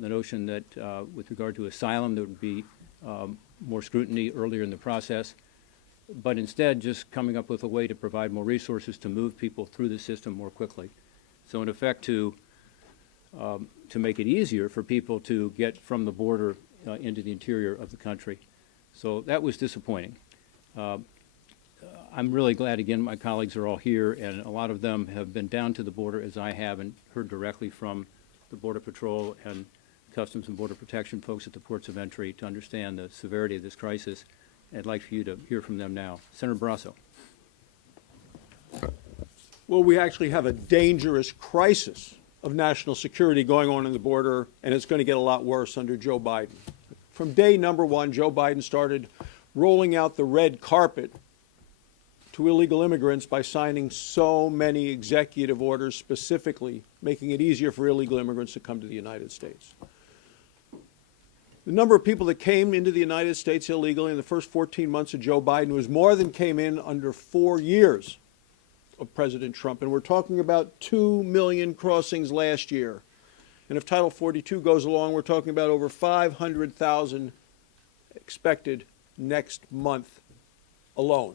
the notion that with regard to asylum, there would be more scrutiny earlier in the process, but instead just coming up with a way to provide more resources to move people through the system more quickly. So in effect, to make it easier for people to get from the border into the interior of the country. So that was disappointing. I'm really glad, again, my colleagues are all here, and a lot of them have been down to the border, as I have, and heard directly from the Border Patrol and Customs and Border Protection folks at the ports of entry to understand the severity of this crisis. I'd like for you to hear from them now. Senator Barrasso. Well, we actually have a dangerous crisis of national security going on in the border, and it's going to get a lot worse under Joe Biden. From day number one, Joe Biden started rolling out the red carpet to illegal immigrants by signing so many executive orders specifically making it easier for illegal immigrants to come to the United States. The number of people that came into the United States illegally in the first 14 months of Joe Biden was more than came in under 4 years of President Trump. And we're talking about 2 million crossings last year. And if Title 42 goes along, we're talking about over 500,000 expected next month alone.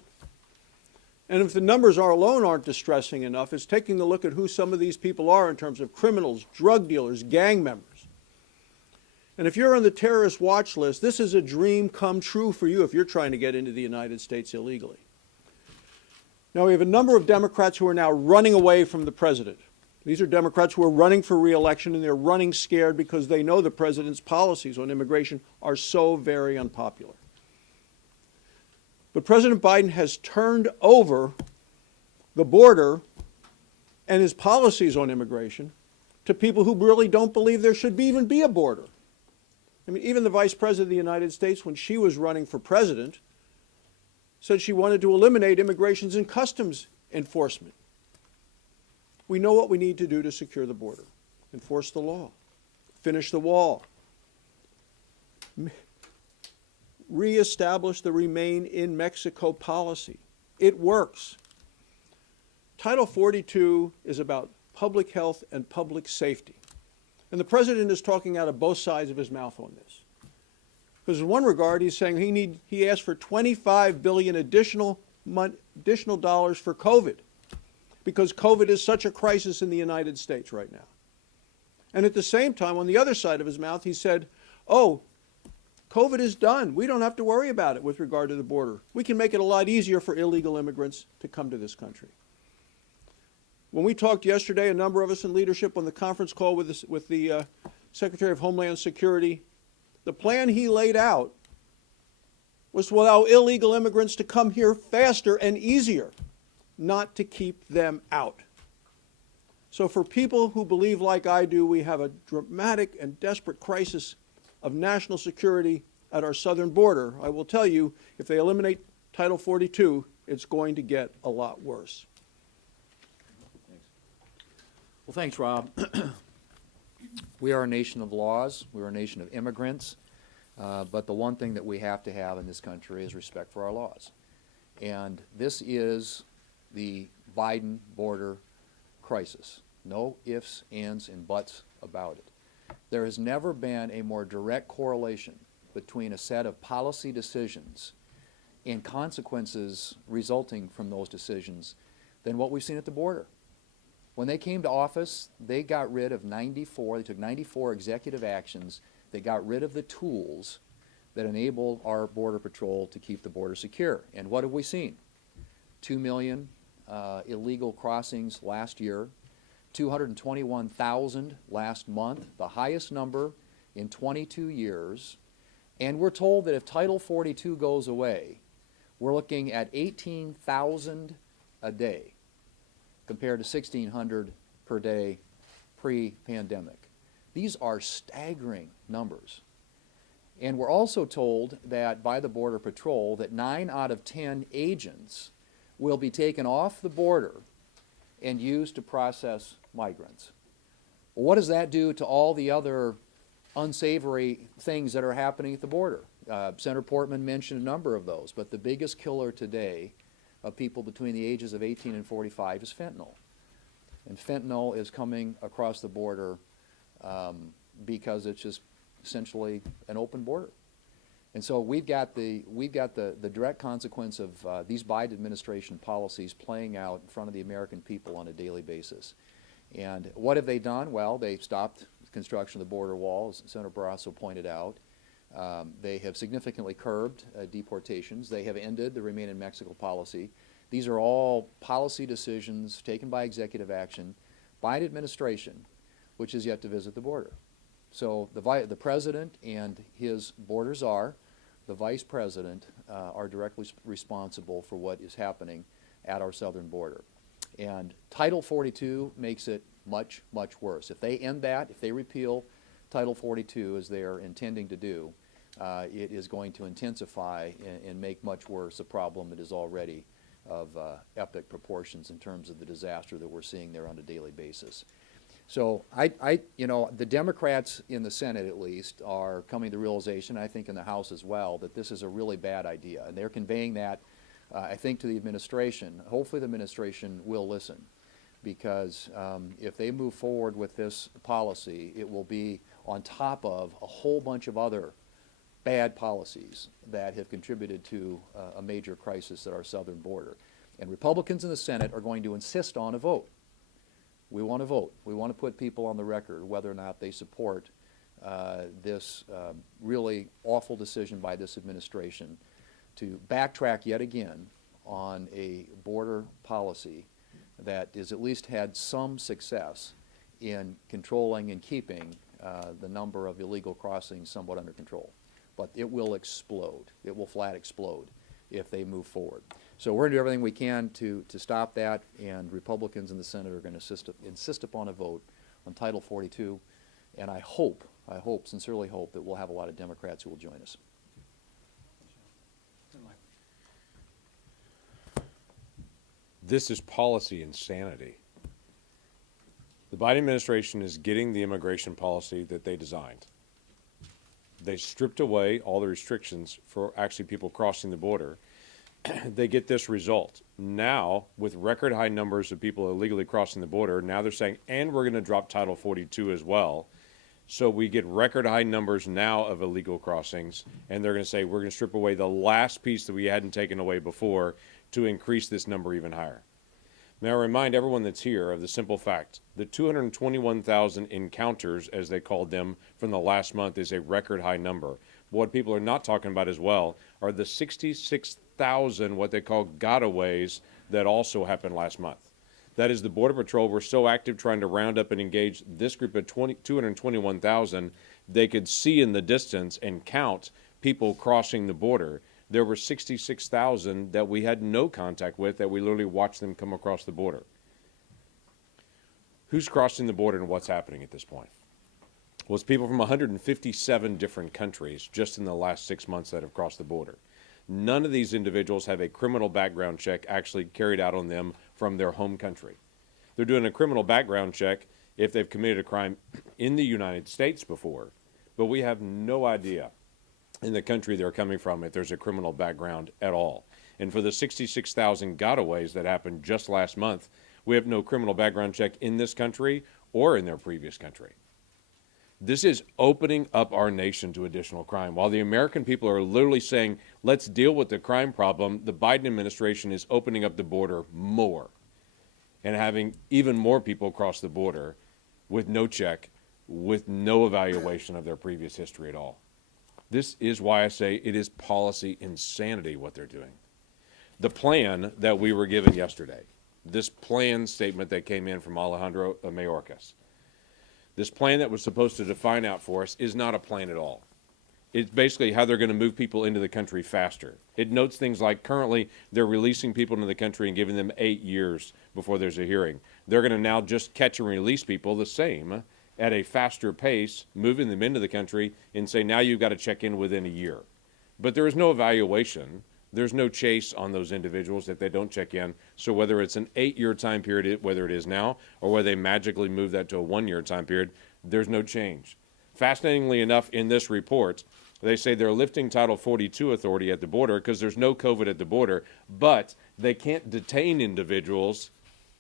And if the numbers alone aren't distressing enough, it's taking a look at who some of these people are in terms of criminals, drug dealers, gang members. And if you're on the terrorist watch list, this is a dream come true for you if you're trying to get into the United States illegally. Now, we have a number of Democrats who are now running away from the president. These are Democrats who are running for re-election, and they're running scared because they know the president's policies on immigration are so very unpopular. But President Biden has turned over the border and his policies on immigration to people who really don't believe there should even be a border. I mean, even the Vice President of the United States, when she was running for president, said she wanted to eliminate immigrations and customs enforcement. We know what we need to do to secure the border. Enforce the law. Finish the wall. Reestablish the Remain in Mexico policy. It works. Title 42 is about public health and public safety. And the president is talking out of both sides of his mouth on this. Because in one regard, he's saying he asked for $25 billion additional dollars for COVID, because COVID is such a crisis in the United States right now. And at the same time, on the other side of his mouth, he said, oh, COVID is done. We don't have to worry about it with regard to the border. We can make it a lot easier for illegal immigrants to come to this country. When we talked yesterday, a number of us in leadership on the conference call with the Secretary of Homeland Security, the plan he laid out was to allow illegal immigrants to come here faster and easier, not to keep them out. So for people who believe like I do, we have a dramatic and desperate crisis of national security at our southern border. I will tell you, if they eliminate Title 42, it's going to get a lot worse. Well, thanks, Rob. We are a nation of laws. We're a nation of immigrants. But the one thing that we have to have in this country is respect for our laws. And this is the Biden border crisis. No ifs, ands, and buts about it. There has never been a more direct correlation between a set of policy decisions and consequences resulting from those decisions than what we've seen at the border. When they came to office, they got rid of they took 94 executive actions. They got rid of the tools that enable our Border Patrol to keep the border secure. And what have we seen? 2 million illegal crossings last year, 221,000 last month, the highest number in 22 years. And we're told that if Title 42 goes away, we're looking at 18,000 a day compared to 1,600 per day pre-pandemic. These are staggering numbers. And we're also told that by the Border Patrol that 9 out of 10 agents will be taken off the border and used to process migrants. Well, what does that do to all the other unsavory things that are happening at the border? Senator Portman mentioned a number of those, but the biggest killer today of people between the ages of 18 and 45 is fentanyl. And fentanyl is coming across the border because it's just essentially an open border. And so we've got the direct consequence of these Biden administration policies playing out in front of the American people on a daily basis. And what have they done? Well, they've stopped construction of the border wall, as Senator Barrasso pointed out. They have significantly curbed deportations. They have ended the Remain in Mexico policy. These are all policy decisions taken by executive action by an administration which is yet to visit the border. So the president and his border czar, the vice president, are directly responsible for what is happening at our southern border. And Title 42 makes it much, much worse. If they end that, if they repeal Title 42 as they are intending to do, it is going to intensify and make much worse a problem that is already of epic proportions in terms of the disaster that we're seeing there on a daily basis. So the Democrats in the Senate at least are coming to the realization, I think in the House as well, that this is a really bad idea. And they're conveying that, I think, to the administration. Hopefully the administration will listen, because if they move forward with this policy, it will be on top of a whole bunch of other bad policies that have contributed to a major crisis at our southern border. And Republicans in the Senate are going to insist on a vote. We want to vote. We want to put people on the record whether or not they support this really awful decision by this administration to backtrack yet again on a border policy that has at least had some success in controlling and keeping the number of illegal crossings somewhat under control. But it will explode. It will flat explode if they move forward. So we're going to do everything we can to stop that, and Republicans in the Senate are going to insist upon a vote on Title 42, and I sincerely hope that we'll have a lot of Democrats who will join us. This is policy insanity. The Biden administration is getting the immigration policy that they designed. They stripped away all the restrictions for actually people crossing the border. They get this result. Now, with record high numbers of people illegally crossing the border, now they're saying, and we're going to drop Title 42 as well. So we get record high numbers now of illegal crossings, and they're going to say, we're going to strip away the last piece that we hadn't taken away before to increase this number even higher. Now, I remind everyone that's here of the simple fact the 221,000 encounters, as they called them, from the last month is a record high number. What people are not talking about as well are the 66,000 what they call gotaways that also happened last month. That is, the Border Patrol were so active trying to round up and engage this group of 221,000, they could see in the distance and count people crossing the border. There were 66,000 that we had no contact with, that we literally watched them come across the border. Who's crossing the border and what's happening at this point? Well, it's people from 157 different countries just in the last 6 months that have crossed the border. None of these individuals have a criminal background check actually carried out on them from their home country. They're doing a criminal background check if they've committed a crime in the United States before, but we have no idea in the country they're coming from if there's a criminal background at all. And for the 66,000 gotaways that happened just last month, we have no criminal background check in this country or in their previous country. This is opening up our nation to additional crime. While the American people are literally saying, let's deal with the crime problem, the Biden administration is opening up the border more and having even more people cross the border with no check, with no evaluation of their previous history at all. This is why I say it is policy insanity what they're doing. The plan that we were given yesterday, this plan statement that came in from Alejandro Mayorkas, this plan that was supposed to define out for us is not a plan at all. It's basically how they're going to move people into the country faster. It notes things like currently they're releasing people into the country and giving them 8 years before there's a hearing. They're going to now just catch and release people the same at a faster pace, moving them into the country and say, now you've got to check in within a year. But there is no evaluation. There's no chase on those individuals if they don't check in. So whether it's an 8-year time period, whether it is now, or whether they magically move that to a 1-year time period, there's no change. Fascinatingly enough, in this report, they say they're lifting Title 42 authority at the border because there's no COVID at the border, but they can't detain individuals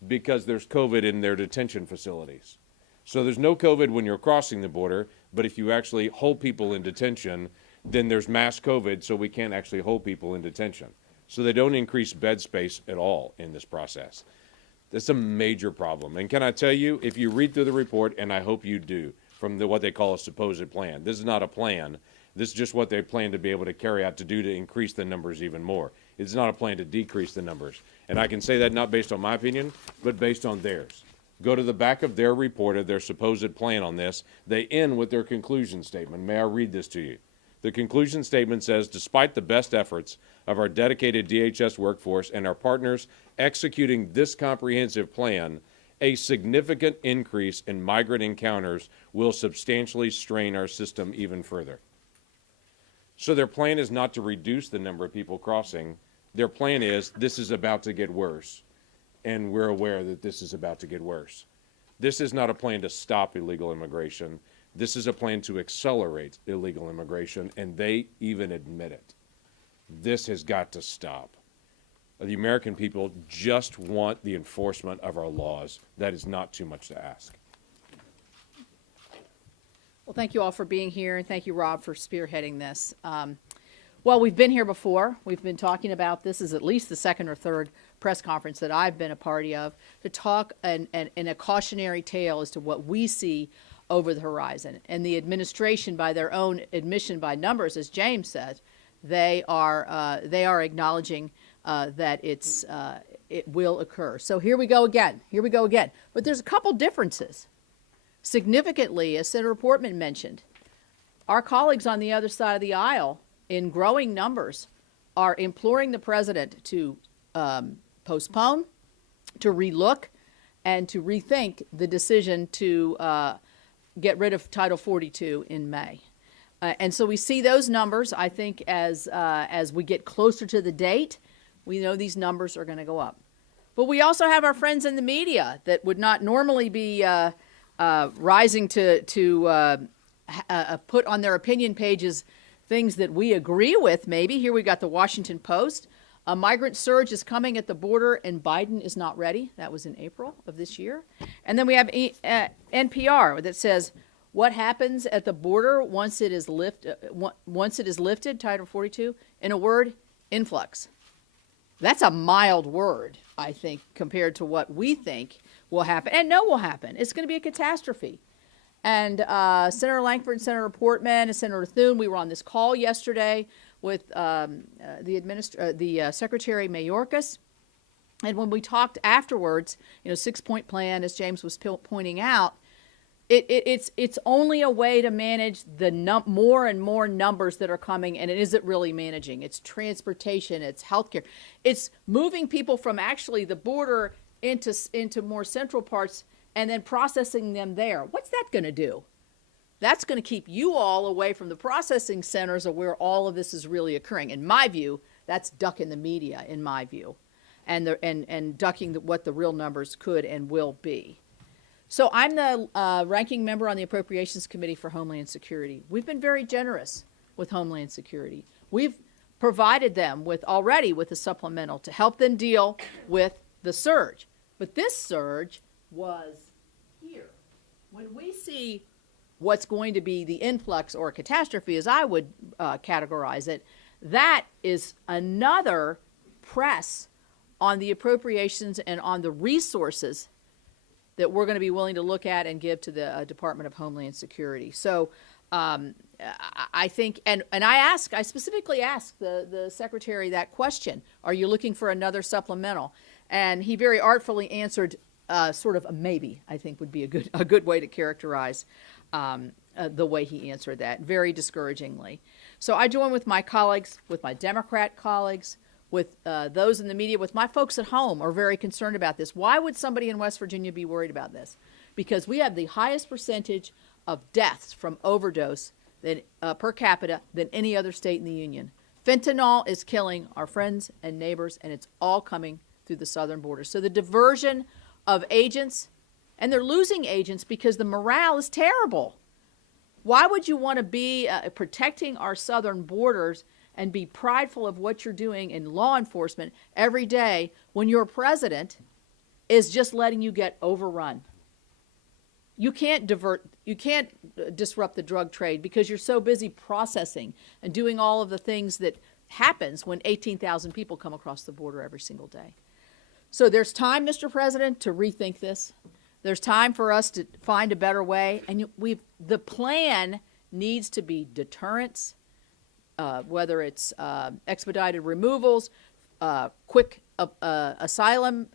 because there's COVID in their detention facilities. So there's no COVID when you're crossing the border, But if you actually hold people in detention, then there's mass COVID, so we can't actually hold people in detention. So they don't increase bed space at all in this process. That's a major problem. And can I tell you, if you read through the report, and I hope you do, from what they call a supposed plan, this is not a plan. This is just what they plan to be able to carry out to increase the numbers even more. It's not a plan to decrease the numbers. And I can say that not based on my opinion, but based on theirs. Go to the back of their report of their supposed plan on this. They end with their conclusion statement. May I read this to you? The conclusion statement says, despite the best efforts of our dedicated DHS workforce and our partners executing this comprehensive plan, a significant increase in migrant encounters will substantially strain our system even further. So their plan is not to reduce the number of people crossing. Their plan is, this is about to get worse, and we're aware that this is about to get worse. This is not a plan to stop illegal immigration. This is a plan to accelerate illegal immigration, and they even admit it. This has got to stop. The American people just want the enforcement of our laws. That is not too much to ask. Well, thank you all for being here, and thank you, Rob, for spearheading this. Well, we've been here before. We've been talking about this is at least the second or third press conference that I've been a party of to talk in a cautionary tale as to what we see over the horizon. And the administration, by their own admission by numbers, as James said, they are acknowledging that it will occur. So here we go again. Here we go again. But there's a couple differences. Significantly, as Senator Portman mentioned, our colleagues on the other side of the aisle, in growing numbers, are imploring the president to postpone, to relook, and to rethink the decision to get rid of Title 42 in May. And so we see those numbers. I think as we get closer to the date, we know these numbers are going to go up. But we also have our friends in the media that would not normally be rising to put on their opinion pages things that we agree with, maybe. Here we got the Washington Post. A migrant surge is coming at the border, and Biden is not ready. That was in April of this year. And then we have NPR that says, what happens at the border once it is lifted, Title 42? In a word, influx. That's a mild word, I think, compared to what we think will happen, and know will happen. It's going to be a catastrophe. And Senator Langford, Senator Portman, and Senator Thune, we were on this call yesterday with the Secretary Mayorkas. And when we talked afterwards, 6-point plan, as James was pointing out, it's only a way to manage the more and more numbers that are coming, and it isn't really managing. It's transportation, it's healthcare. It's moving people from actually the border into more central parts and then processing them there. What's that going to do? That's going to keep you all away from the processing centers of where all of this is really occurring. In my view, that's ducking the media, in my view, and ducking what the real numbers could and will be. So I'm the ranking member on the Appropriations Committee for Homeland Security. We've been very generous with Homeland Security. We've provided them with a supplemental to help them deal with the surge. But this surge was here. When we see what's going to be the influx or catastrophe, as I would categorize it, that is another press on the appropriations and on the resources that we're going to be willing to look at and give to the Department of Homeland Security. So I think, and I specifically asked the Secretary that question, are you looking for another supplemental? And he very artfully answered sort of a maybe, I think would be a good way to characterize the way he answered that, very discouragingly. So I join with my colleagues, with my Democrat colleagues, with those in the media, with my folks at home are very concerned about this. Why would somebody in West Virginia be worried about this? Because we have the highest percentage of deaths from overdose per capita than any other state in the union. Fentanyl is killing our friends and neighbors, and it's all coming through the southern border. So the diversion of agents, and they're losing agents because the morale is terrible. Why would you want to be protecting our southern borders and be prideful of what you're doing in law enforcement every day when your president is just letting you get overrun? you can't disrupt the drug trade because you're so busy processing and doing all of the things that happens when 18,000 people come across the border every single day. So there's time, Mr. President, to rethink this. There's time for us to find a better way, and the plan needs to be deterrence, whether it's expedited removals, quick asylum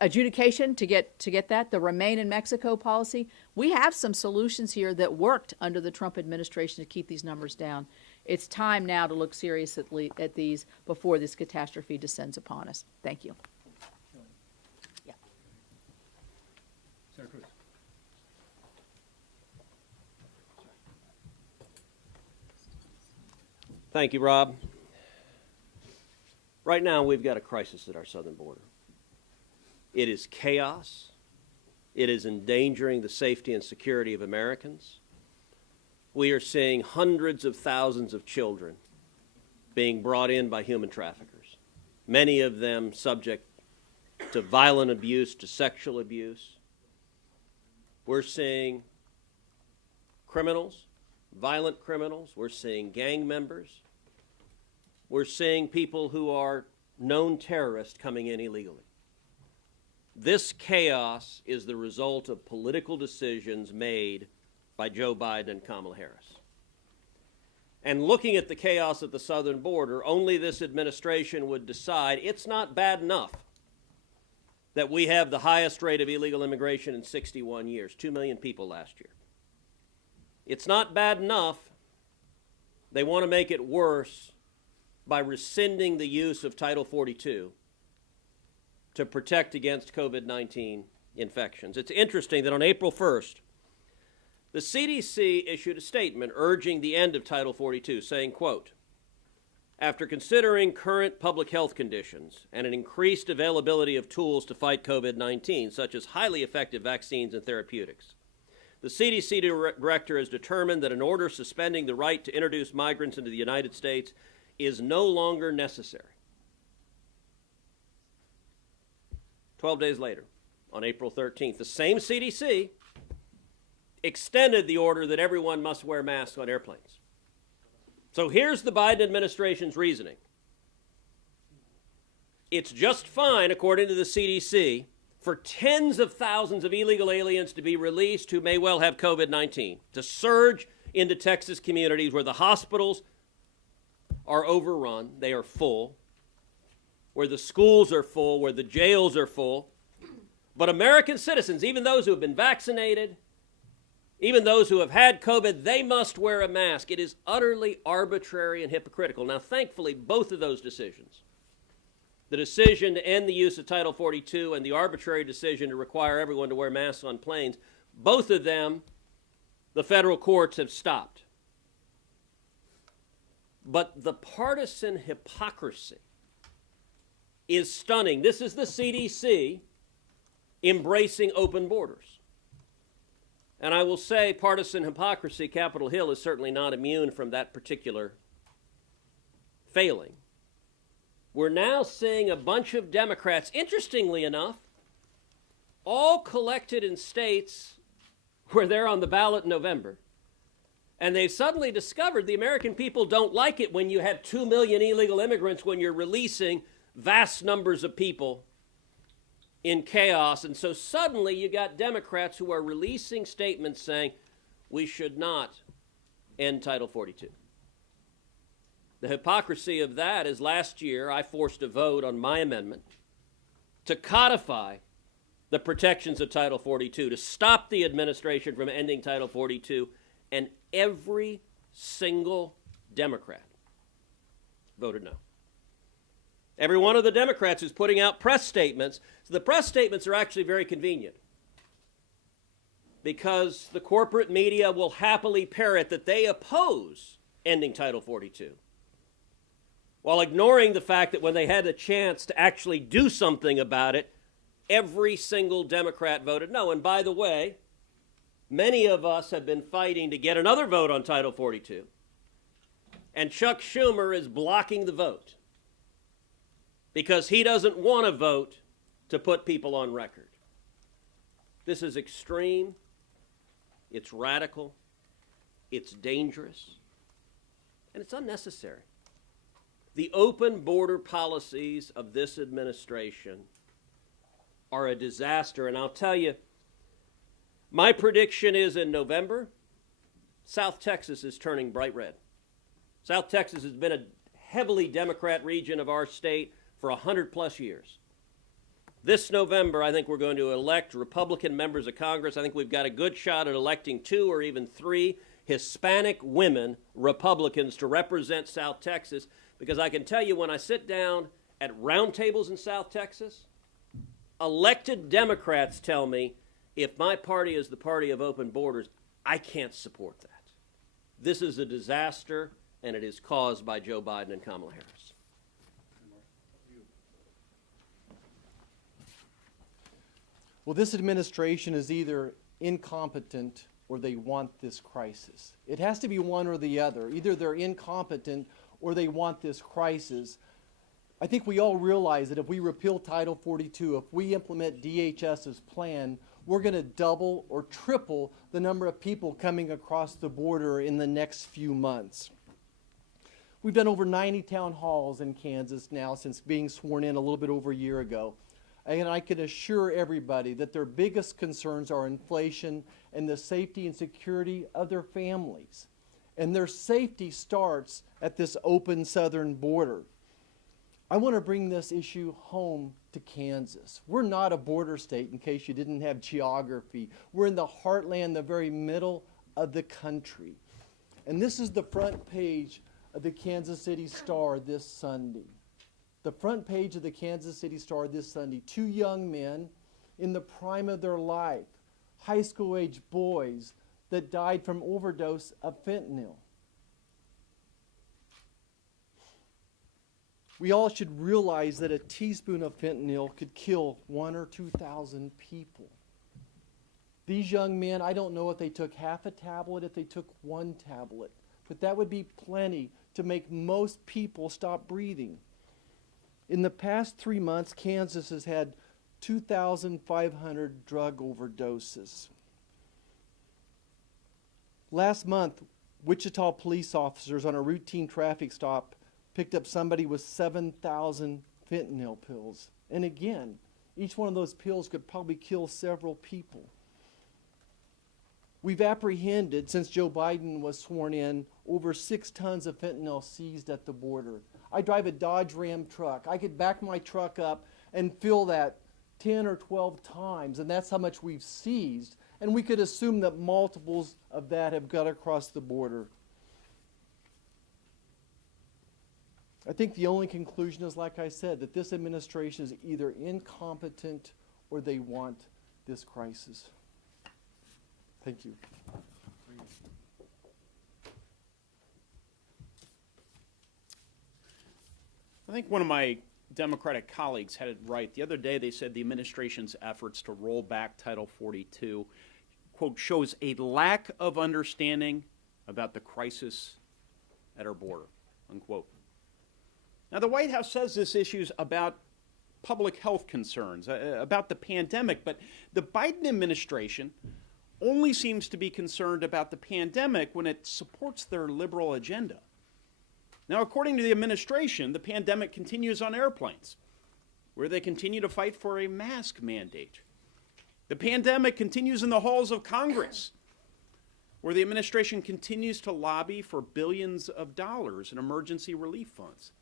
adjudication to get that, the Remain in Mexico policy. We have some solutions here that worked under the Trump administration to keep these numbers down. It's time now to look seriously at these before this catastrophe descends upon us. Thank you. Yeah. Senator Cruz. Thank you, Rob. Right now, we've got a crisis at our southern border. It is chaos. It is endangering the safety and security of Americans. We are seeing hundreds of thousands of children being brought in by human traffickers, many of them subject to violent abuse, to sexual abuse. We're seeing criminals, violent criminals. We're seeing gang members. We're seeing people who are known terrorists coming in illegally. This chaos is the result of political decisions made by Joe Biden and Kamala Harris. And looking at the chaos at the southern border, only this administration would decide it's not bad enough that we have the highest rate of illegal immigration in 61 years, 2 million people last year. It's not bad enough. They want to make it worse by rescinding the use of Title 42 to protect against COVID-19 infections. It's interesting that on April 1st, the CDC issued a statement urging the end of Title 42, saying, quote, "After considering current public health conditions and an increased availability of tools to fight COVID-19, such as highly effective vaccines and therapeutics, the CDC director has determined that an order suspending the right to introduce migrants into the United States is no longer necessary." 12 days later, on April 13th, the same CDC extended the order that everyone must wear masks on airplanes. So here's the Biden administration's reasoning. It's just fine, according to the CDC, for tens of thousands of illegal aliens to be released who may well have COVID-19, to surge into Texas communities where the hospitals are overrun, they are full, where the schools are full, where the jails are full. But American citizens, even those who have been vaccinated, even those who have had COVID, they must wear a mask. It is utterly arbitrary and hypocritical. Now, thankfully, both of those decisions, the decision to end the use of Title 42 and the arbitrary decision to require everyone to wear masks on planes, both of them, the federal courts have stopped. But the partisan hypocrisy is stunning. This is the CDC embracing open borders. And I will say partisan hypocrisy, Capitol Hill is certainly not immune from that particular failing. We're now seeing a bunch of Democrats, interestingly enough, all collected in states where they're on the ballot in November. And they've suddenly discovered the American people don't like it when you have 2 million illegal immigrants, when you're releasing vast numbers of people in chaos. And so suddenly you got Democrats who are releasing statements saying we should not end Title 42. The hypocrisy of that is last year I forced a vote on my amendment to codify the protections of Title 42, to stop the administration from ending Title 42, and every single Democrat voted no. Every one of the Democrats who's putting out press statements. So the press statements are actually very convenient because the corporate media will happily parrot that they oppose ending Title 42, while ignoring the fact that when they had a chance to actually do something about it, every single Democrat voted no. And by the way, many of us have been fighting to get another vote on Title 42, and Chuck Schumer is blocking the vote because he doesn't want to vote to put people on record. This is extreme, it's radical, it's dangerous, and it's unnecessary. The open border policies of this administration are a disaster, and I'll tell you, my prediction is in November, South Texas is turning bright red. South Texas has been a heavily Democrat region of our state for 100+ years. This November, I think we're going to elect Republican members of Congress. I think we've got a good shot at electing 2 or even 3 Hispanic women Republicans to represent South Texas, because I can tell you, when I sit down at roundtables in South Texas, elected Democrats tell me, if my party is the party of open borders, I can't support that. This is a disaster, and it is caused by Joe Biden and Kamala Harris. Well, this administration is either incompetent or they want this crisis. It has to be one or the other. Either they're incompetent or they want this crisis. I think we all realize that if we repeal Title 42, if we implement DHS's plan, we're going to double or triple the number of people coming across the border in the next few months. We've done over 90 town halls in Kansas now since being sworn in a little bit over a year ago. And I can assure everybody that their biggest concerns are inflation and the safety and security of their families. And their safety starts at this open southern border. I want to bring this issue home to Kansas. We're not a border state, in case you didn't have geography. We're in the heartland, the very middle of the country. And this is the front page of the Kansas City Star this Sunday. The front page of the Kansas City Star this Sunday, 2 young men in the prime of their life, high school age boys that died from overdose of fentanyl. We all should realize that a teaspoon of fentanyl could kill 1,000 or 2,000 people. These young men, I don't know if they took half a tablet, if they took 1 tablet, but that would be plenty to make most people stop breathing. In the past 3 months, Kansas has had 2,500 drug overdoses. Last month, Wichita police officers on a routine traffic stop picked up somebody with 7,000 fentanyl pills. And again, each one of those pills could probably kill several people. We've apprehended, since Joe Biden was sworn in, over 6 tons of fentanyl seized at the border. I drive a Dodge Ram truck. I could back my truck up and fill that 10 or 12 times, and that's how much we've seized. And we could assume that multiples of that have got across the border. I think the only conclusion is, like I said, that this administration is either incompetent or they want this crisis. Thank you. I think one of my Democratic colleagues had it right. The other day they said the administration's efforts to roll back Title 42, quote, shows a lack of understanding about the crisis at our border, unquote. Now, the White House says this issue's about public health concerns, about the pandemic, but the Biden administration only seems to be concerned about the pandemic when it supports their liberal agenda. Now, according to the administration, the pandemic continues on airplanes, where they continue to fight for a mask mandate. The pandemic continues in the halls of Congress, where the administration continues to lobby for billions of dollars in emergency relief funds.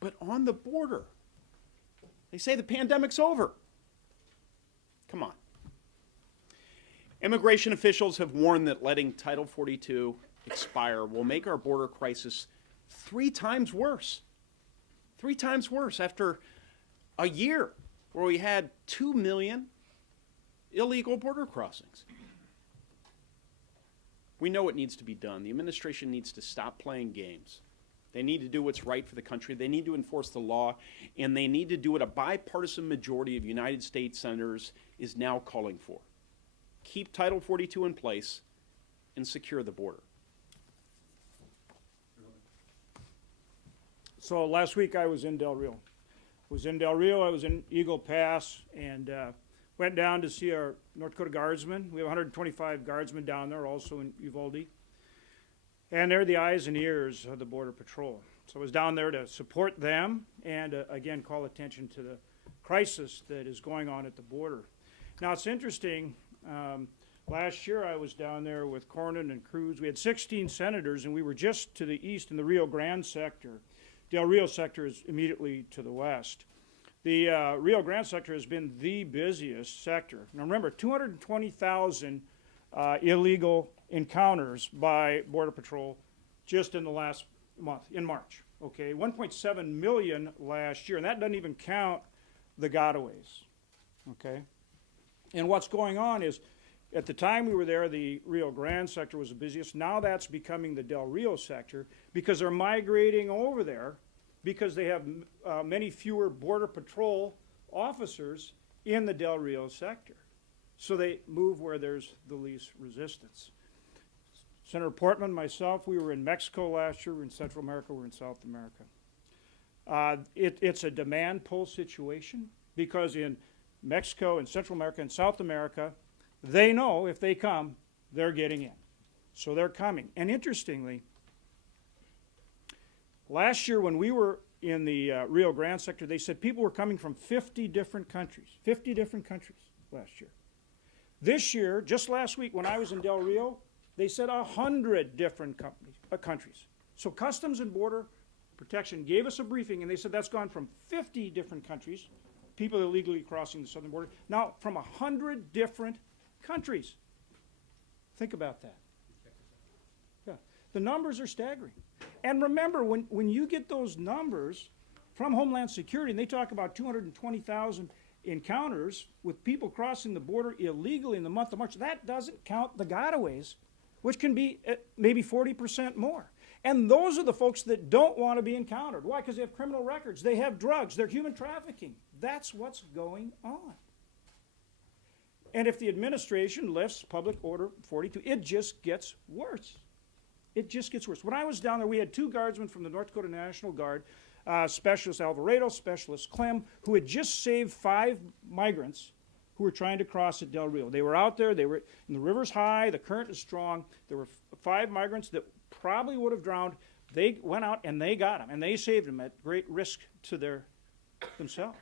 But on the border, they say the pandemic's over. Come on. Immigration officials have warned that letting Title 42 expire will make our border crisis 3 times worse. 3 times worse after a year where we had 2 million illegal border crossings. We know what needs to be done. The administration needs to stop playing games. They need to do what's right for the country. They need to enforce the law, and they need to do what a bipartisan majority of United States senators is now calling for. Keep Title 42 in place and secure the border. So last week I was in Del Rio. I was in Eagle Pass, and Went down to see our North Dakota Guardsmen. We have 125 Guardsmen down there, also in Uvalde. And they're the eyes and ears of the Border Patrol. So I was down there to support them and, again, call attention to the crisis that is going on at the border. Now, it's interesting. Last year I was down there with Cornyn and Cruz. We had 16 senators, and we were just to the east in the Rio Grande sector. Del Rio sector is immediately to the west. The Rio Grande sector has been the busiest sector. Now remember, 220,000 illegal encounters by Border Patrol just in the last month, in March. Okay, 1.7 million last year, and that doesn't even count the gotaways. Okay, and what's going on is, at the time we were there, the Rio Grande sector was the busiest. Now that's becoming the Del Rio sector because they're migrating over there because they have many fewer Border Patrol officers in the Del Rio sector. So they move where there's the least resistance. Senator Portman, myself, we were in Mexico last year, we were in Central America, we were in South America. It's a demand pull situation because in Mexico and Central America and South America, they know if they come, they're getting in. So they're coming. And interestingly, last year when we were in the Rio Grande sector, they said people were coming from 50 different countries. 50 different countries last year. This year, just last week when I was in Del Rio, they said 100 different countries. So Customs and Border Protection gave us a briefing, and they said that's gone from 50 different countries, people illegally crossing the southern border, now from 100 different countries. Think about that. Yeah. The numbers are staggering. And remember, when you get those numbers from Homeland Security, and they talk about 220,000 encounters with people crossing the border illegally in the month of March, that doesn't count the gotaways, which can be maybe 40% more. And those are the folks that don't want to be encountered. Why? Because they have criminal records, they have drugs, they're human trafficking. That's what's going on. And if the administration lifts Public Order 42, it just gets worse. It just gets worse. When I was down there, we had two guardsmen from the North Dakota National Guard, Specialist Alvarado, Specialist Clem, who had just saved 5 migrants who were trying to cross at Del Rio. They were out there, and the river's high, the current is strong. There were 5 migrants that probably would have drowned. They went out and they got them, and they saved them at great risk to themselves.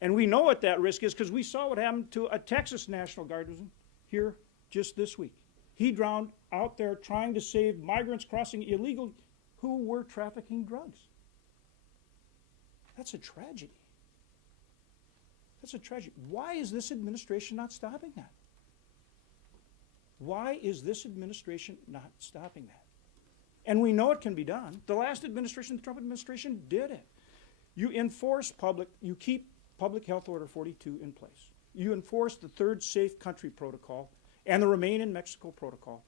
And we know what that risk is because we saw what happened to a Texas National Guardsman here just this week. He drowned out there trying to save migrants crossing illegal who were trafficking drugs. That's a tragedy. That's a tragedy. Why is this administration not stopping that? Why is this administration not stopping that? And we know it can be done. The last administration, the Trump administration, did it. You enforce you keep Public Health Order 42 in place. You enforce the Third Safe Country Protocol and the Remain in Mexico Protocol,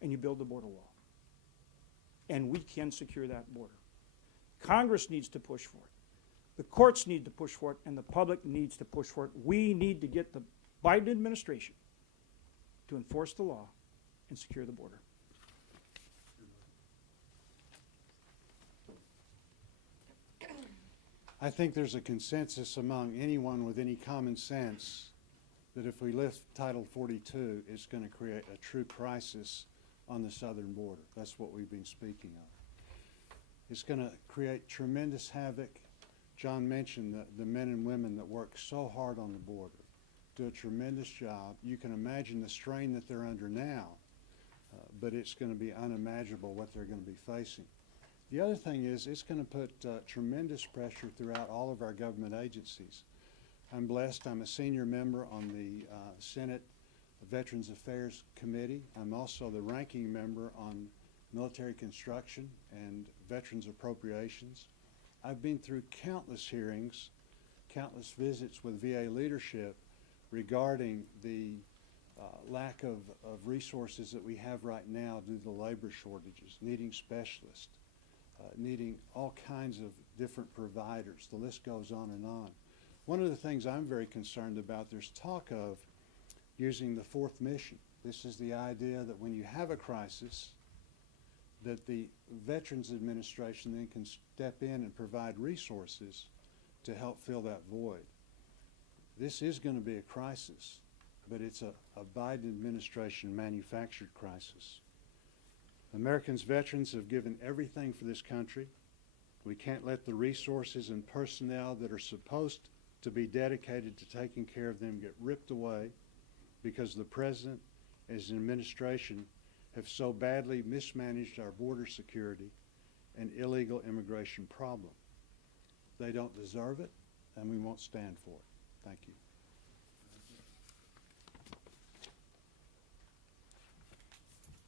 and you build the border wall. And we can secure that border. Congress needs to push for it. The courts need to push for it, and the public needs to push for it. We need to get the Biden administration to enforce the law and secure the border. I think there's a consensus among anyone with any common sense that if we lift Title 42, it's going to create a true crisis on the southern border. That's what we've been speaking of. It's going to create tremendous havoc. John mentioned the men and women that work so hard on the border, do a tremendous job. You can imagine the strain that they're under now, but it's going to be unimaginable what they're going to be facing. The other thing is it's going to put tremendous pressure throughout all of our government agencies. I'm blessed. I'm a senior member on the Senate Veterans Affairs Committee. I'm also the ranking member on military construction and veterans appropriations. I've been through countless hearings, countless visits with VA leadership regarding the lack of resources that we have right now due to the labor shortages, needing specialists, needing all kinds of different providers. The list goes on and on. One of the things I'm very concerned about, there's talk of using the fourth mission. This is the idea that when you have a crisis, that the Veterans Administration then can step in and provide resources to help fill that void. this is going to be a crisis, but it's a Biden administration manufactured crisis. Americans, veterans have given everything for this country. We can't let the resources and personnel that are supposed to be dedicated to taking care of them get ripped away because the president and his administration have so badly mismanaged our border security and illegal immigration problem. They don't deserve it, and we won't stand for it. Thank you.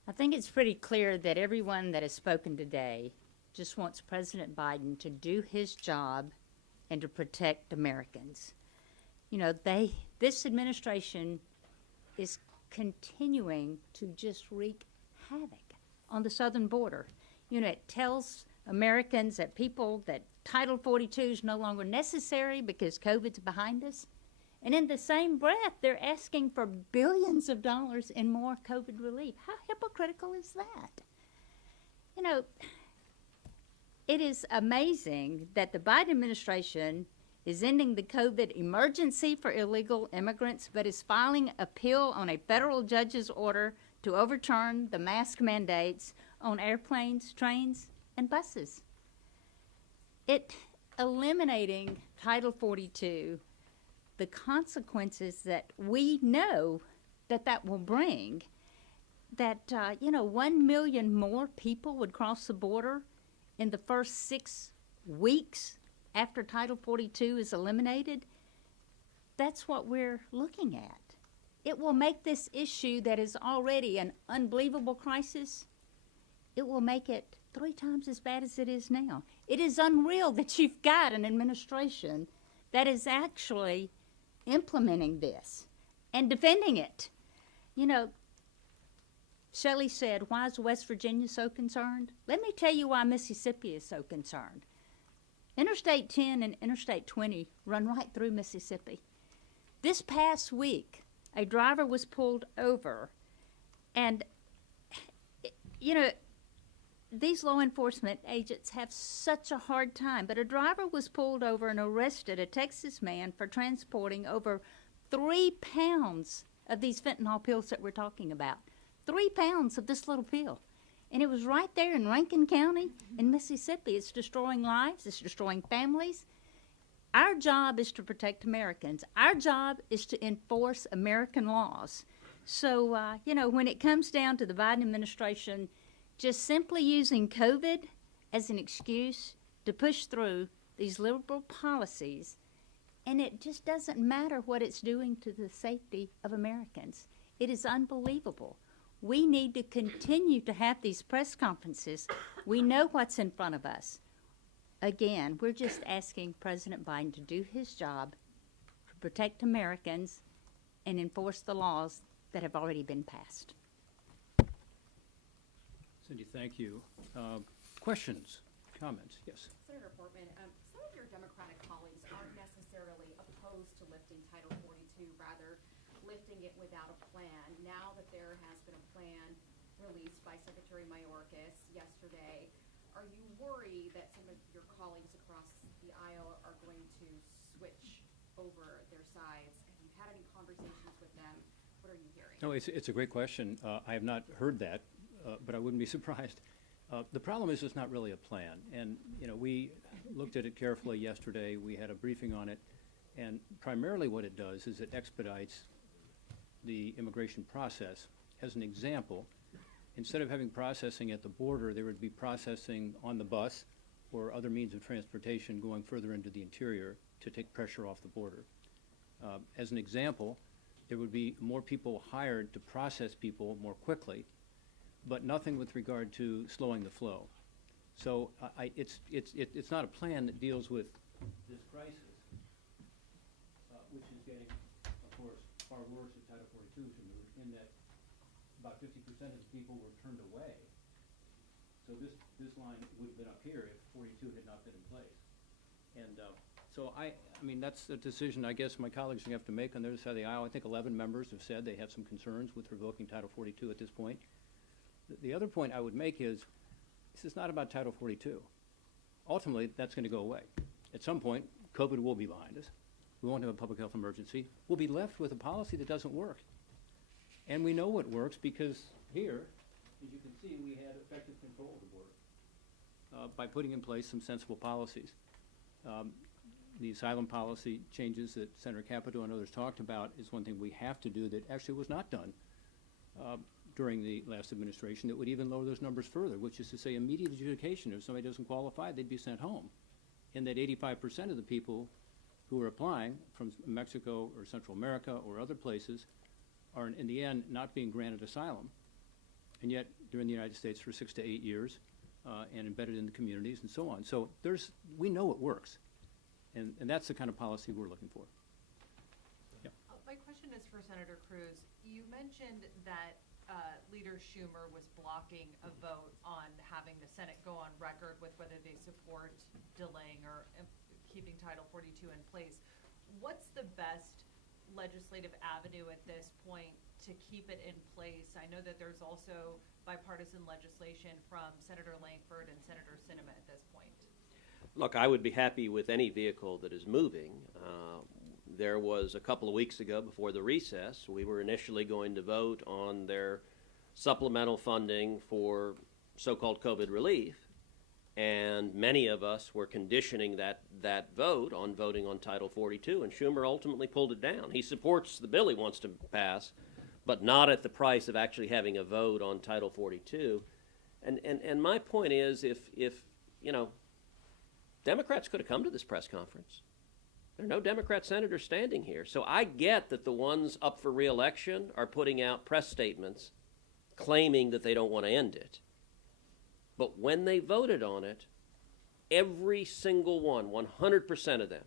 I think it's pretty clear that everyone that has spoken today just wants President Biden to do his job and to protect Americans. You know, this administration is continuing to just wreak havoc on the southern border. You know, it tells Americans that Title 42 is no longer necessary because COVID's behind us. And in the same breath, they're asking for billions of dollars in more COVID relief. How hypocritical is that? You know, it is amazing that the Biden administration is ending the COVID emergency for illegal immigrants, but is filing appeal on a federal judge's order to overturn the mask mandates on airplanes, trains, and buses. Eliminating Title 42, the consequences that we know that will bring, that, 1 million more people would cross the border in the first 6 weeks after Title 42 is eliminated, that's what we're looking at. It will make this issue that is already an unbelievable crisis, it will make it 3 times as bad as it is now. It is unreal that you've got an administration that is actually implementing this and defending it. You know, Shelley said, why is West Virginia so concerned? Let me tell you why Mississippi is so concerned. Interstate 10 and Interstate 20 run right through Mississippi. This past week, a driver was pulled over, and, you know, these law enforcement agents have such a hard time, but a driver was pulled over and arrested, a Texas man, for transporting over 3 pounds of these fentanyl pills that we're talking about. 3 pounds of this little pill. And it was right there in Rankin County in Mississippi. It's destroying lives. It's destroying families. Our job is to protect Americans. Our job is to enforce American laws. So, when it comes down to the Biden administration just simply using COVID as an excuse to push through these liberal policies, and it just doesn't matter what it's doing to the safety of Americans. It is unbelievable. We need to continue to have these press conferences. We know what's in front of us. Again, we're just asking President Biden to do his job to protect Americans and enforce the laws that have already been passed. Cindy, thank you. Questions, comments? Yes. Senator Portman, some of your Democratic colleagues aren't necessarily opposed to lifting Title 42, rather lifting it without a plan. Now that there has been a plan released by Secretary Mayorkas yesterday, are you worried that some of your colleagues across the aisle are going to switch over their sides? Have you had any conversations with them? What are you hearing? No, it's a great question. I have not heard that, but I wouldn't be surprised. The problem is it's not really a plan. And, we looked at it carefully yesterday. We had a briefing on it. And primarily what it does is it expedites the immigration process. As an example, instead of having processing at the border, there would be processing on the bus or other means of transportation going further into the interior to take pressure off the border. As an example, there would be more people hired to process people more quickly, but nothing with regard to slowing the flow. So it's not a plan that deals with this crisis, which is getting, of course, far worse if Title 42 is removed, in that about 50% of the people were turned away. So this line would have been up here if 42 had not been in place. And so I mean, that's a decision I guess my colleagues have to make on the other side of the aisle. I think 11 members have said they have some concerns with revoking Title 42 at this point. The other point I would make is this is not about Title 42. Ultimately, that's going to go away. At some point, COVID will be behind us. we won't have a public health emergency. We'll be left with a policy that doesn't work. And we know it works because here, as you can see, we had effective control of the border by putting in place some sensible policies. The asylum policy changes that Senator Capito and others talked about is one thing we have to do that actually was not done during the last administration that would even lower those numbers further, which is to say immediate adjudication. If somebody doesn't qualify, they'd be sent home. And that 85% of the people who are applying from Mexico or Central America or other places are in the end not being granted asylum, and yet they're in the United States for 6 to 8 years and embedded in the communities and so on. So we know it works, and that's the kind of policy we're looking for. My question is for Senator Cruz. You mentioned that Leader Schumer was blocking a vote on having the Senate go on record with whether they support delaying or keeping Title 42 in place. What's the best legislative avenue at this point to keep it in place? I know that there's also bipartisan legislation from Senator Langford and Senator Sinema at this point. Look, I would be happy with any vehicle that is moving. There was a couple of weeks ago before the recess, we were initially going to vote on their supplemental funding for so-called COVID relief, and many of us were conditioning that vote on voting on Title 42, and Schumer ultimately pulled it down. He supports the bill he wants to pass, but not at the price of actually having a vote on Title 42. And my point is, if you know, Democrats could have come to this press conference. There are no Democrat senators standing here. So I get that the ones up for re-election are putting out press statements claiming that they don't want to end it. But when they voted on it, every single one, 100% of them,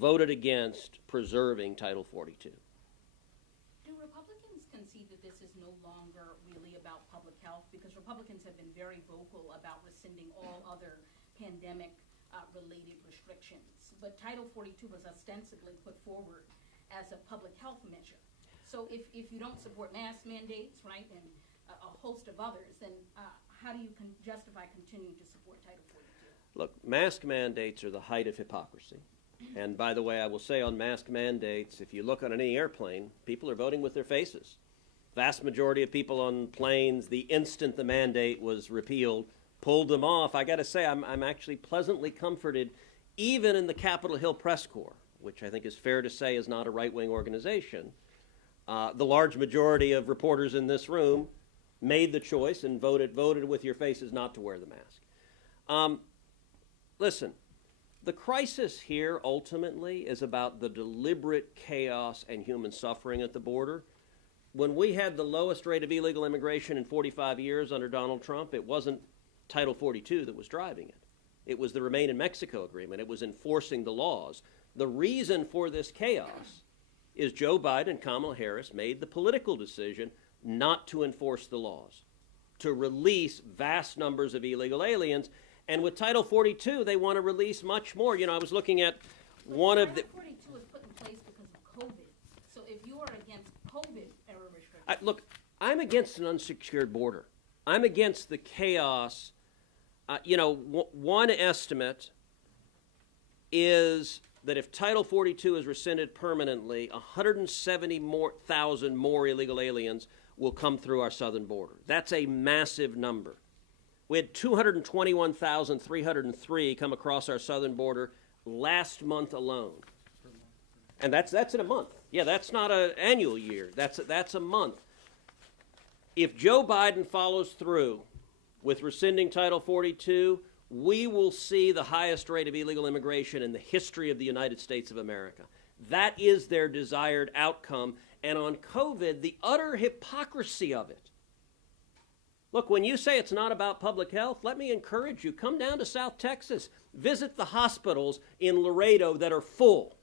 voted against preserving Title 42. Do Republicans concede that this is no longer really about public health? Because Republicans have been very vocal about rescinding all other pandemic-related restrictions. But Title 42 was ostensibly put forward as a public health measure. So if you don't support mask mandates, right, and a host of others, then how do you justify continuing to support Title 42? Look, mask mandates are the height of hypocrisy. And by the way, I will say on mask mandates, if you look on any airplane, people are voting with their faces. Vast majority of people on planes, the instant the mandate was repealed, pulled them off. I got to say, I'm actually pleasantly comforted, even in the Capitol Hill Press Corps, which I think is fair to say is not a right-wing organization. The large majority of reporters in this room made the choice and voted with your faces not to wear the mask. Listen, the crisis here ultimately is about the deliberate chaos and human suffering at the border. When we had the lowest rate of illegal immigration in 45 years under Donald Trump, it wasn't Title 42 that was driving it. It was the Remain in Mexico agreement. It was enforcing the laws. The reason for this chaos is Joe Biden and Kamala Harris made the political decision not to enforce the laws, to release vast numbers of illegal aliens. And with Title 42, they want to release much more. You know, I was looking at one of the... Title 42 was put in place because of COVID. So if you are against COVID-era restrictions... Look, I'm against an unsecured border. I'm against the chaos. One estimate is that if Title 42 is rescinded permanently, 170,000 more illegal aliens will come through our southern border. That's a massive number. We had 221,303 come across our southern border last month alone. And that's in a month. Yeah, that's not an annual year. That's a month. If Joe Biden follows through with rescinding Title 42, we will see the highest rate of illegal immigration in the history of the United States of America. That is their desired outcome. And on COVID, the utter hypocrisy of it. Look, when you say it's not about public health, let me encourage you, come down to South Texas. Visit the hospitals in Laredo that are full,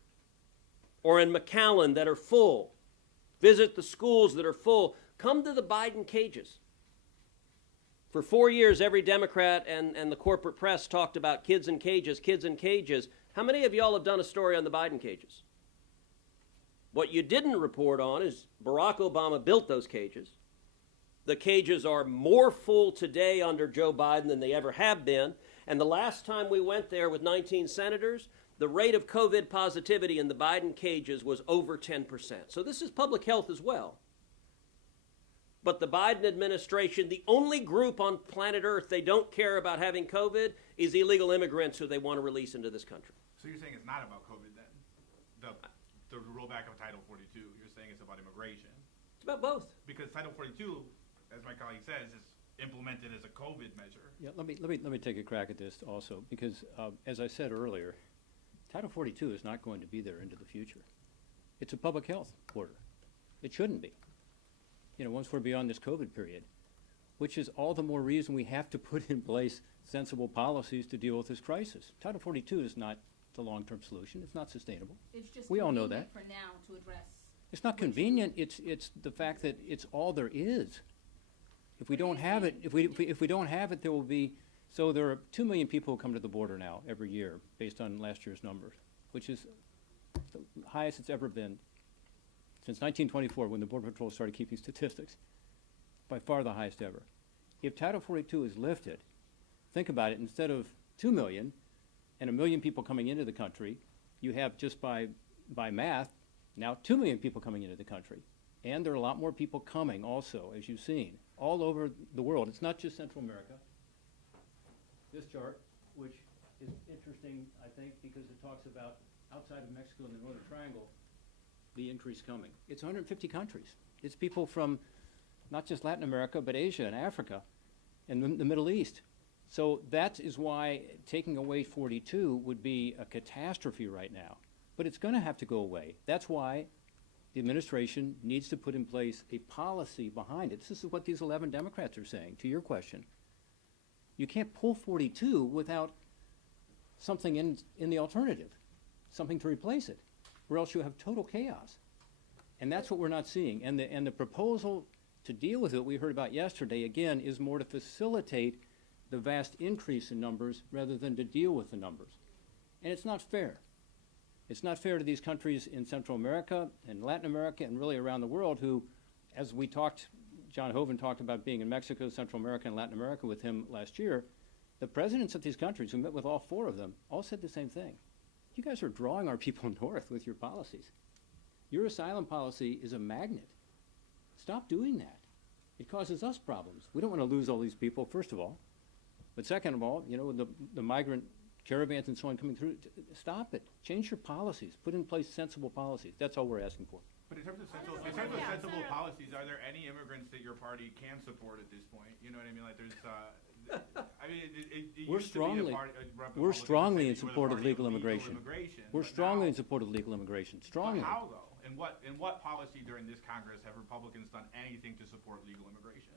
or in McAllen that are full. Visit the schools that are full. Come to the Biden cages. For 4 years, every Democrat and the corporate press talked about kids in cages, kids in cages. How many of y'all have done a story on the Biden cages? What you didn't report on is Barack Obama built those cages. The cages are more full today under Joe Biden than they ever have been. And the last time we went there with 19 senators, the rate of COVID positivity in the Biden cages was over 10%. So this is public health as well. But the Biden administration, the only group on planet Earth they don't care about having COVID is illegal immigrants who they want to release into this country. So you're saying it's not about COVID then? The rollback of Title 42, you're saying it's about immigration? It's about both. Because Title 42, as my colleague says, is implemented as a COVID measure. Yeah, let me take a crack at this also, because as I said earlier, Title 42 is not going to be there into the future. It's a public health order. It shouldn't be. You know, once we're beyond this COVID period, which is all the more reason we have to put in place sensible policies to deal with this crisis. Title 42 is not the long-term solution. It's not sustainable. It's just We all know that. convenient for now to address. It's not convenient. It's the fact that it's all there is. If we don't have it, if we don't have it, there will be. So there are 2 million people who come to the border now every year, based on last year's numbers, which is the highest it's ever been since 1924, when the Border Patrol started keeping statistics. By far the highest ever. If Title 42 is lifted, think about it. Instead of 2 million and 1 million people coming into the country, you have just by math now 2 million people coming into the country. And there are a lot more people coming also, as you've seen, all over the world. It's not just Central America. This chart, which is interesting, I think, because it talks about outside of Mexico and the Northern Triangle, the increase coming. It's 150 countries. It's people from not just Latin America, but Asia and Africa and the Middle East. So that is why taking away 42 would be a catastrophe right now. But it's going to have to go away. That's why the administration needs to put in place a policy behind it. This is what these 11 Democrats are saying, to your question. You can't pull 42 without something in the alternative, something to replace it, or else you have total chaos. And that's what we're not seeing. And the proposal to deal with it, we heard about yesterday, again, is more to facilitate the vast increase in numbers rather than to deal with the numbers. And it's not fair. It's not fair to these countries in Central America and Latin America and really around the world who, as we talked, John Hoeven talked about being in Mexico, Central America, and Latin America with him last year. The presidents of these countries, who met with all 4 of them, all said the same thing. You guys are drawing our people north with your policies. Your asylum policy is a magnet. Stop doing that. It causes us problems. We don't want to lose all these people, first of all. But second of all, you know, the migrant caravans and so on coming through, stop it. Change your policies. Put in place sensible policies. That's all we're asking for. But in terms of sensible policies, are there any immigrants that your party can support at this point? You know what I mean? Like there's, I mean, it We're used to be we're strongly in Republicans say support you were of the legal party immigration. We're but strongly now- in support of legal immigration. Strongly. But how though? In what policy during this Congress have Republicans done anything to support legal immigration?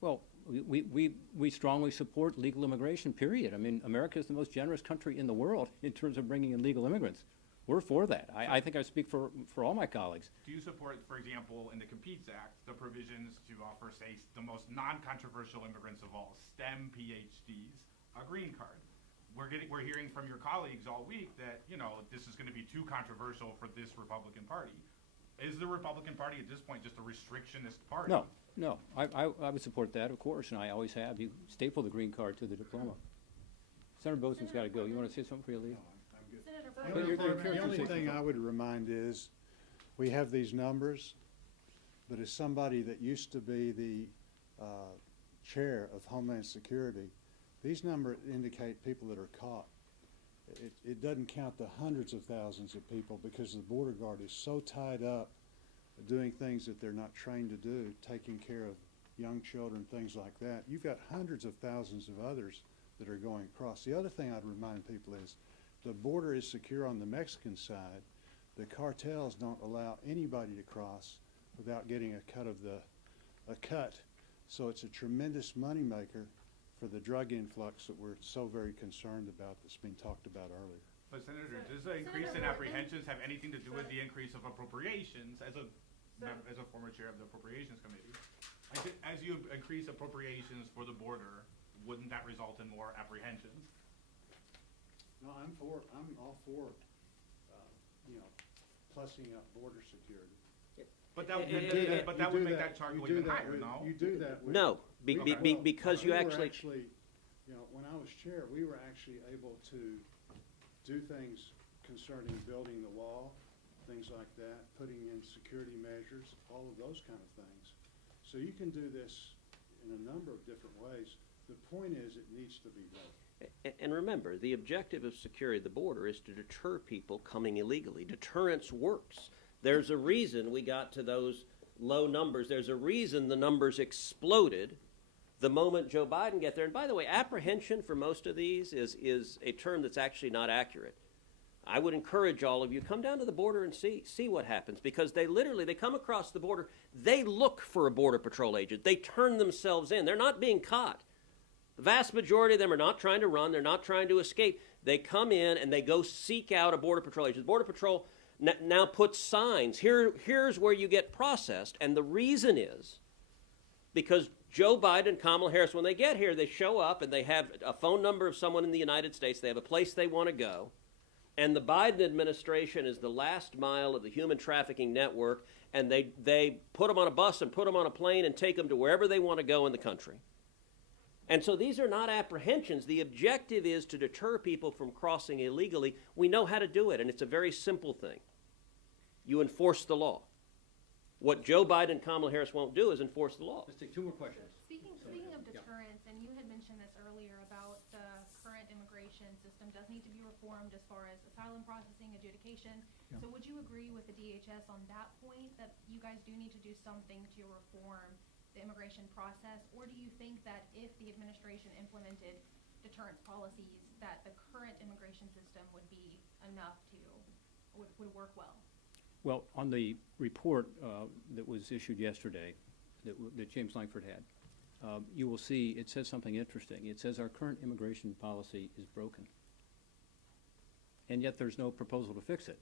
Well, we strongly support legal immigration, period. I mean, America is the most generous country in the world in terms of bringing in legal immigrants. We're for that. I think I speak for all my colleagues. Do you support, for example, in the Competes Act, the provisions to offer, say, the most non-controversial immigrants of all, STEM PhDs, a green card? We're hearing from your colleagues all week that, you know, this is going to be too controversial for this Republican Party. Is the Republican Party at this point just a restrictionist party? No. I would support that, of course, and I always have. You staple the green card to the diploma. Senator Bozeman's got to go. You want to say something before you leave? The only thing I would remind is, we have these numbers, but as somebody that used to be the chair of Homeland Security, these numbers indicate people that are caught. It doesn't count the hundreds of thousands of people because the border guard is so tied up doing things that they're not trained to do, taking care of young children, things like that. You've got hundreds of thousands of others that are going across. The other thing I'd remind people is the border is secure on the Mexican side. The cartels don't allow anybody to cross without getting a cut. So it's a tremendous moneymaker for the drug influx that we're so very concerned about that's been talked about earlier. But Senator, does the increase in apprehensions have anything to do with the increase of appropriations? As a former chair of the Appropriations Committee, as you increase appropriations for the border, wouldn't that result in more apprehensions? No, I'm all for, plussing up border security. But that would make that chart go even higher, no? You do that with. No, because you We were actually, when I was chair, we were actually able to do things concerning building the wall, things like that, putting in security measures, all of those kind of things. So you can do this in a number of different ways. The point is, it needs to be done. And remember, the objective of security at the border is to deter people coming illegally. Deterrence works. There's a reason we got to those low numbers. There's a reason the numbers exploded the moment Joe Biden got there. And by the way, apprehension for most of these is a term that's actually not accurate. I would encourage all of you, come down to the border and see what happens, because they come across the border, they look for a Border Patrol agent. They turn themselves in. They're not being caught. The vast majority of them are not trying to run. They're not trying to escape. They come in and they go seek out a Border Patrol agent. The Border Patrol now puts signs. Here's where you get processed. And the reason is because Joe Biden and Kamala Harris, when they get here, they show up and they have a phone number of someone in the United States. They have a place they want to go. And the Biden administration is the last mile of the human trafficking network, and they put them on a bus and put them on a plane and take them to wherever they want to go in the country. And so these are not apprehensions. The objective is to deter people from crossing illegally. We know how to do it, and it's a very simple thing. You enforce the law. What Joe Biden and Kamala Harris won't do is enforce the law. Let's take two more questions. Speaking of deterrence, and you had mentioned this earlier about the current immigration system does need to be reformed as far as asylum processing, adjudication. Yeah. So would you agree with the DHS on that point, that you guys do need to do something to reform the immigration process? Or do you think that if the administration implemented deterrence policies, that the current immigration system would be enough would work well? Well, on the report that was issued yesterday that James Langford had, you will see it says something interesting. It says our current immigration policy is broken, and yet there's no proposal to fix it.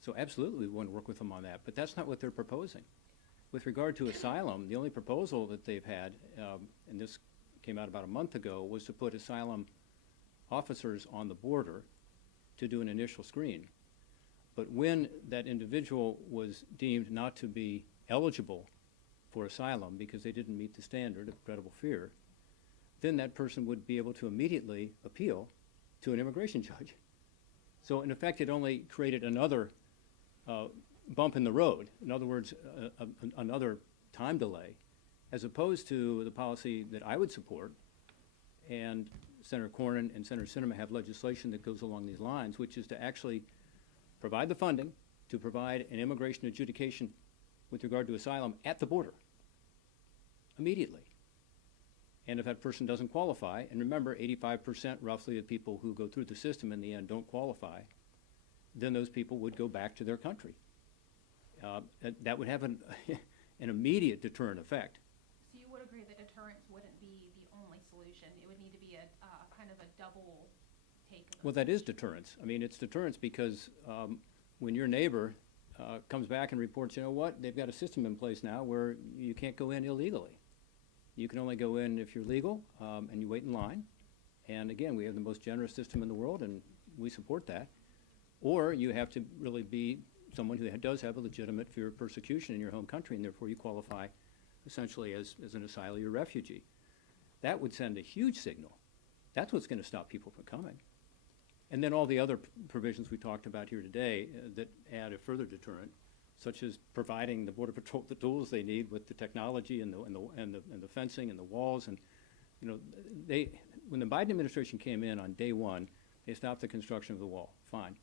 So absolutely we want to work with them on that, but that's not what they're proposing. With regard to asylum, the only proposal that they've had, and this came out about a month ago, was to put asylum officers on the border to do an initial screen. But when that individual was deemed not to be eligible for asylum because they didn't meet the standard of credible fear, then that person would be able to immediately appeal to an immigration judge. So in effect, it only created another bump in the road. In other words, another time delay, as opposed to the policy that I would support, and Senator Cornyn and Senator Sinema have legislation that goes along these lines, which is to actually provide the funding to provide an immigration adjudication with regard to asylum at the border immediately. And if that person doesn't qualify, and remember 85% roughly of people who go through the system in the end don't qualify, then those people would go back to their country. That would have an immediate deterrent effect. So you would agree that deterrence wouldn't be the only solution? It would need to be a kind of a double take. Well, that is deterrence. I mean, it's deterrence because when your neighbor comes back and reports, you know what, they've got a system in place now where you can't go in illegally. You can only go in if you're legal, and you wait in line. And again, we have the most generous system in the world, and we support that. Or you have to really be someone who does have a legitimate fear of persecution in your home country, and therefore you qualify essentially as an asylee or refugee. That would send a huge signal. That's what's going to stop people from coming. And then all the other provisions we talked about here today that add a further deterrent, such as providing the Border Patrol the tools they need with the technology and the fencing and the walls. And you know, when the Biden administration came in on day one, they stopped the construction of the wall. Fine.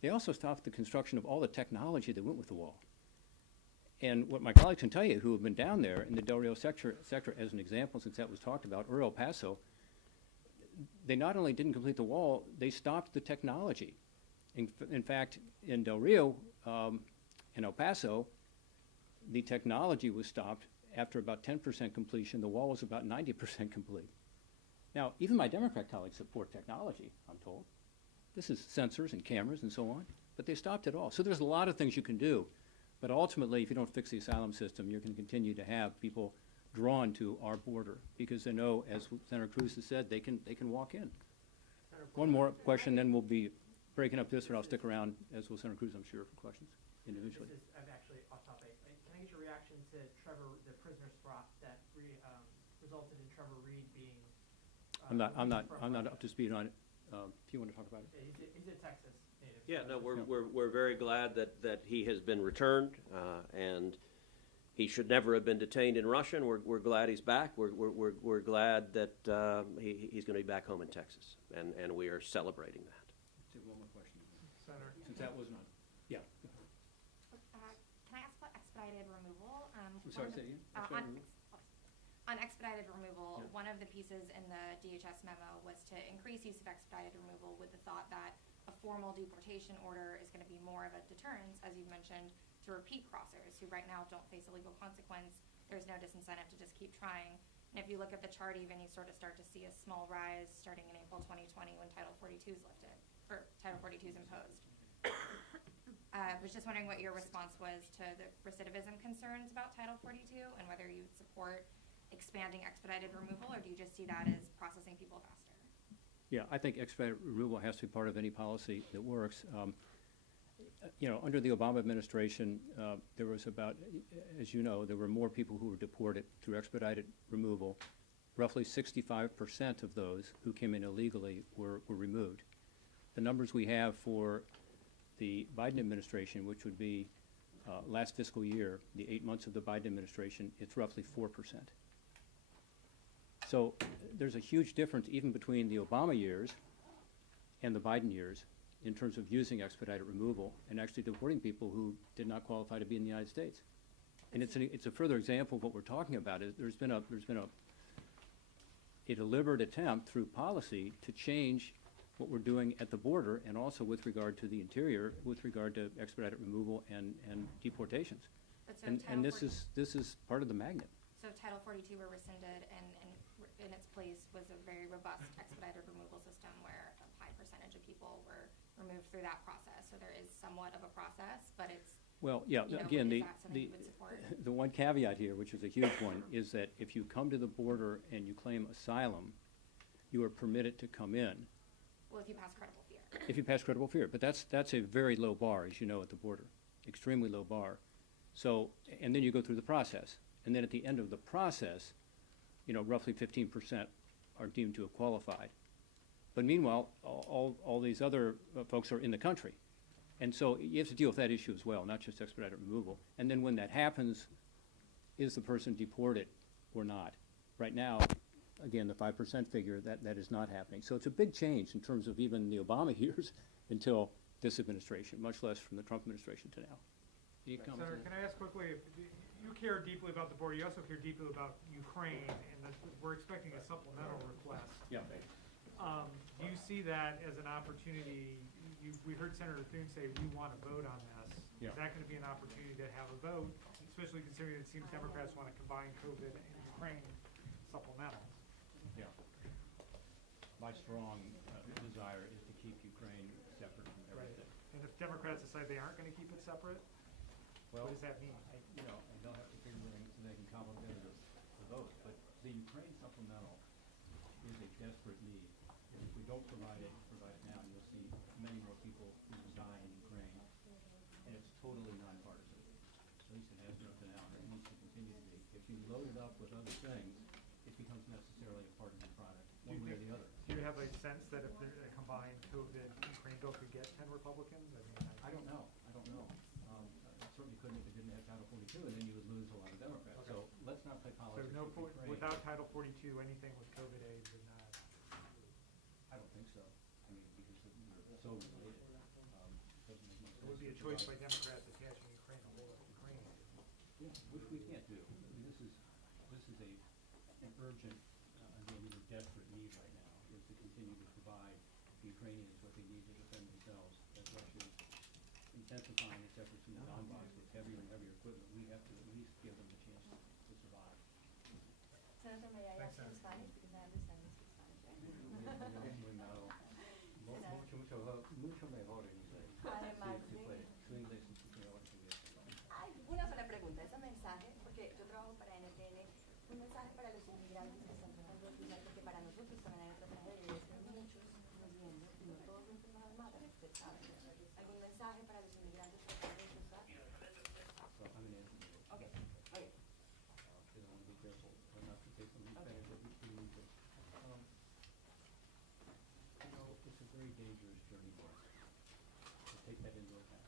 They also stopped the construction of all the technology that went with the wall. And what my colleagues can tell you who have been down there in the Del Rio sector as an example, since that was talked about, or El Paso, they not only didn't complete the wall, they stopped the technology. In fact, in Del Rio and El Paso, the technology was stopped after about 10% completion. The wall was about 90% complete. Now, even my Democrat colleagues support technology, I'm told. This is sensors and cameras and so on, but they stopped it all. So there's a lot of things you can do, but ultimately, if you don't fix the asylum system, you're going to continue to have people drawn to our border because they know, as Senator Cruz has said, they can walk in. One more question, then we'll be breaking up this, or I'll stick around, as will Senator Cruz, I'm sure, for questions individually. This is, I'm actually off topic. Can I get your reaction to Trevor, the prisoner swap that resulted in Trevor Reed being? I'm not up to speed on it. If you want to talk about it. He's in Texas. native. Yeah, no, we're very glad that he has been returned, and he should never have been detained in Russia, and we're glad he's back. We're glad that he's going to be back home in Texas, and we are celebrating that. Take one more question. Senator. Since that was not, yeah. Can I ask about expedited removal? I'm sorry, say it again? Expedited removal? On expedited removal, Yeah. one of the pieces in the DHS memo was to increase use of expedited removal with the thought that a formal deportation order is going to be more of a deterrence, as you mentioned, to repeat crossers who right now don't face a legal consequence. There's no disincentive to just keep trying. And if you look at the chart even, you sort of start to see a small rise starting in April 2020 when Title 42 is lifted, or Title 42 is imposed. I was just wondering what your response was to the recidivism concerns about Title 42 and whether you would support expanding expedited removal, or do you just see that as processing people faster? Yeah, I think expedited removal has to be part of any policy that works. You know, under the Obama administration, there was about, as you know, there were more people who were deported through expedited removal. Roughly 65% of those who came in illegally were removed. The numbers we have for the Biden administration, which would be last fiscal year, the 8 months of the Biden administration, it's roughly 4%. So there's a huge difference even between the Obama years and the Biden years in terms of using expedited removal and actually deporting people who did not qualify to be in the United States. And it's a further example of what we're talking about. Is there's been a deliberate attempt through policy to change what we're doing at the border and also with regard to the interior, with regard to expedited removal and deportations. But so And Title this 40 is part of the magnet. So Title 42 were rescinded, and in its place was a very robust expedited removal system where a high percentage of people were removed through that process. So there is somewhat of a process, but it's, Well, yeah, you know, again, is that something you would support? the one caveat here, which is a huge one, is that if you come to the border and you claim asylum, you are permitted to come in Well, if you pass credible fear. if you pass credible fear. But that's a very low bar, as you know, at the border, extremely low bar. So, and then you go through the process. And then at the end of the process, you know, roughly 15% are deemed to have qualified. But meanwhile, all these other folks are in the country. And so you have to deal with that issue as well, not just expedited removal. And then when that happens, is the person deported or not? Right now, again, the 5% figure, that is not happening. So it's a big change in terms of even the Obama years until this administration, much less from the Trump administration to now. Any comments on Senator, that? can I ask quickly, if you care deeply about the border, you also care deeply about Ukraine, and we're expecting a supplemental request. Yeah. Do you see that as an opportunity? We heard Senator Thune say we want to vote on this. Yeah. Is that going to be an opportunity to have a vote, especially considering it seems Democrats want to combine COVID and Ukraine supplementals? Yeah. My strong desire is to keep Ukraine separate from everything. And if Democrats decide they aren't going to keep it separate, Well, what does that mean? You know, and they'll have to figure so they can complement the vote. But the Ukraine supplemental is a desperate need. And if we don't provide it now, you'll see many more people who will die in Ukraine. And it's totally nonpartisan. At least it has been up to now, and it needs to continue to be. If you load it up with other things, it becomes necessarily a partisan product, one way or the other. Do you have a sense that if a combined COVID Ukraine bill could get 10 Republicans? I don't know. It certainly couldn't if it didn't have Title 42, and then you would lose a lot of Democrats. Okay. So let's not play So politics no, with Ukraine. without Title 42, anything with COVID aid would not. I don't think so. I mean, because we're so related. Doesn't make much It would be a sense to choice by provide- Democrats attaching Ukraine to whole Ukraine. Yeah, which we can't do. I mean, this is an urgent, again, even desperate need right now, is to continue to provide the Ukrainians what they need to defend themselves. As Russia is intensifying its efforts in the Donbass with heavier and heavier equipment, we have to at least give them the chance to survive. Senator, may I ask in Spanish, because I understand you speak Spanish, right? Mucho mejor en inglés. Además Sí, de- puede. Su inglés es mucho mejor que inglés. Hay una sola pregunta, ese mensaje, porque yo trabajo para NTN, un mensaje para los inmigrantes que están tratando de cruzar, porque para nosotros también hay otra tragedia, es que muchos muriendo, y no todos de enfermedades malas, usted sabe. ¿Algún mensaje para los inmigrantes tratando de cruzar? So I'm an answer. Okay, okay. Because I want to be careful not to take something Spanish that we need to. You know, it's a very dangerous journey for us. take that into account.